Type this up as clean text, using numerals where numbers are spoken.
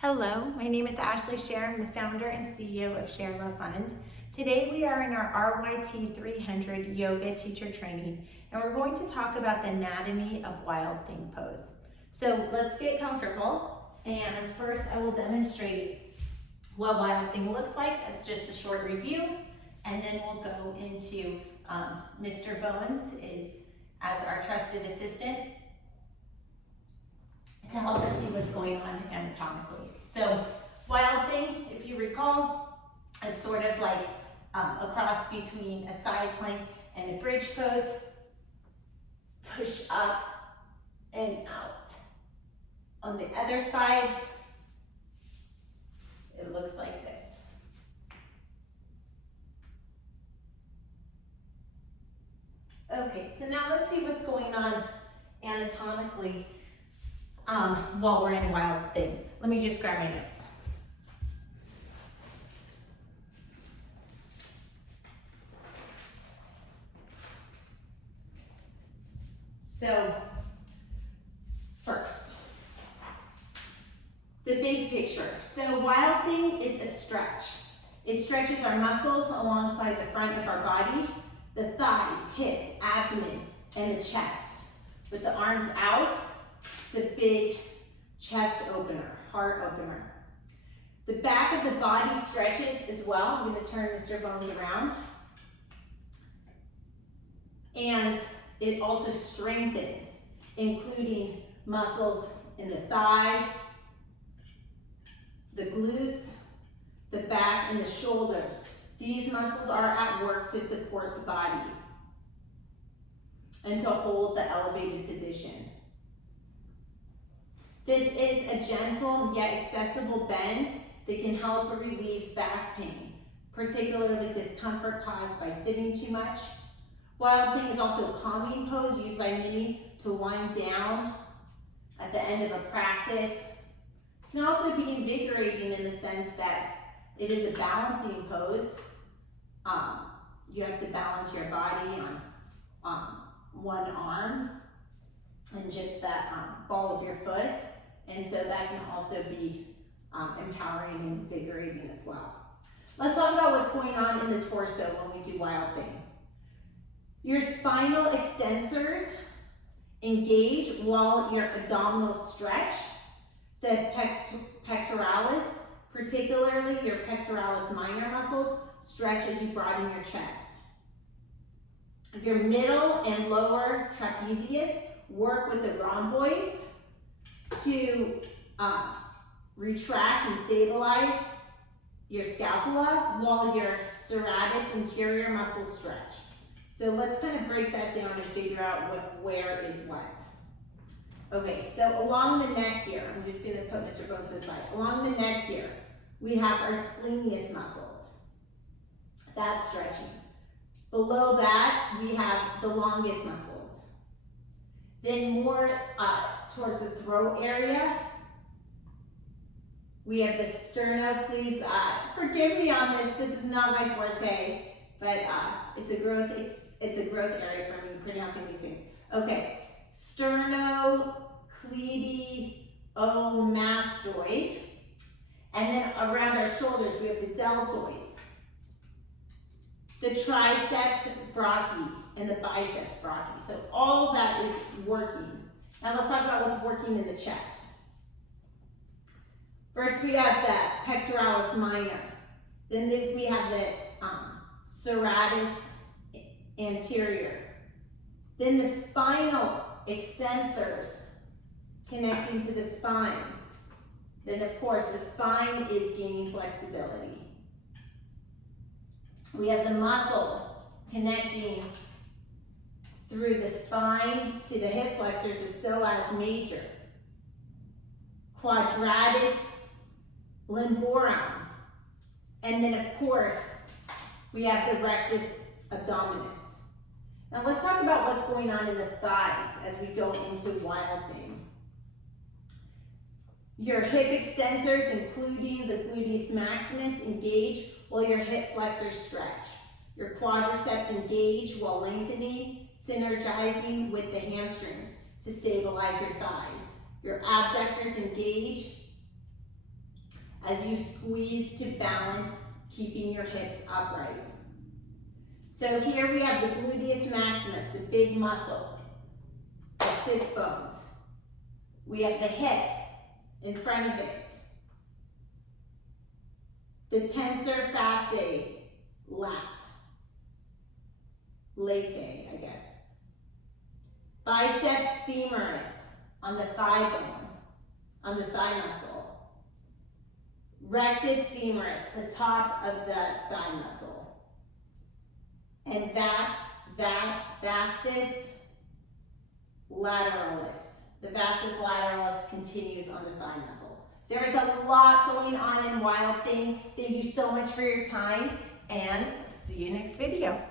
Hello, my name is Ashley Scher. I'm the founder and CEO of ShareLove.Fund. Today we are in our RYT 300 yoga teacher training, and we're going to talk about the anatomy of Wild Thing pose. So let's get comfortable, and first I will demonstrate what Wild Thing looks like as just a short review, and then we'll go into Mr. Bones as our trusted assistant to help us see what's going on anatomically. So Wild Thing, if you recall, it's sort of like a cross between a side plank and a bridge pose. Push up and out. On the other side, it looks like this. Okay, so now let's see what's going on anatomically while we're in Wild Thing. Let me just grab my notes. So, first, the big picture. So Wild Thing is a stretch. It stretches our muscles alongside the front of our body, the thighs, hips, abdomen, and the chest. With the arms out, it's a big chest opener, heart opener. The back of the body stretches as well. I'm going to turn Mr. Bones around. And it also strengthens, including muscles in the thigh, the glutes, the back, and the shoulders. These muscles are at work to support the body and to hold the elevated position. This is a gentle yet accessible bend that can help relieve back pain, particularly discomfort caused by sitting too much. Wild Thing is also a calming pose used by many to wind down at the end of a practice. It can also be invigorating in the sense that it is a balancing pose. You have to balance your body on one arm and just that ball of your foot. And so that can also be empowering and invigorating as well. Let's talk about what's going on in the torso when we do Wild Thing. Your spinal extensors engage while your abdominals stretch. The pectoralis, particularly your pectoralis minor muscles, stretch as you broaden your chest. Your middle and lower trapezius work with the rhomboids to retract and stabilize your scapula while your serratus anterior muscles stretch. So let's kind of break that down and figure out where is what. Okay, so along the neck here, I'm just going to put Mr. Bones to the side. Along the neck here, we have our splenius muscles. That's stretching. Below that, we have the longus muscles. Then more towards the throat area, we have the sterno. Please forgive me on this. This is not my forte, but it's a growth area for me pronouncing these things. Okay, sternocleidomastoid, and then around our shoulders we have the deltoids, the triceps brachii, and the biceps brachii. So all that is working. Now let's talk about what's working in the chest. First we have the pectoralis minor. Then we have the serratus anterior. Then the spinal extensors connecting to the spine. Then of course the spine is gaining flexibility. We have the muscle connecting through the spine to the hip flexors, the psoas major. Quadratus lumborum. And then of course, we have the rectus abdominis. Now let's talk about what's going on in the thighs as we go into Wild Thing. Your hip extensors, including the gluteus maximus, engage while your hip flexors stretch. Your quadriceps engage while lengthening, synergizing with the hamstrings to stabilize your thighs. Your abductors engage as you squeeze to balance, keeping your hips upright. So here we have the gluteus maximus, the big muscle that sits bones. We have the hip in front of it. The tensor fasciae latae, I guess. Biceps femoris on the thigh bone, on the thigh muscle. Rectus femoris, the top of the thigh muscle. And vastus lateralis. The vastus lateralis continues on the thigh muscle. There is a lot going on in Wild Thing. Thank you so much for your time, and see you next video.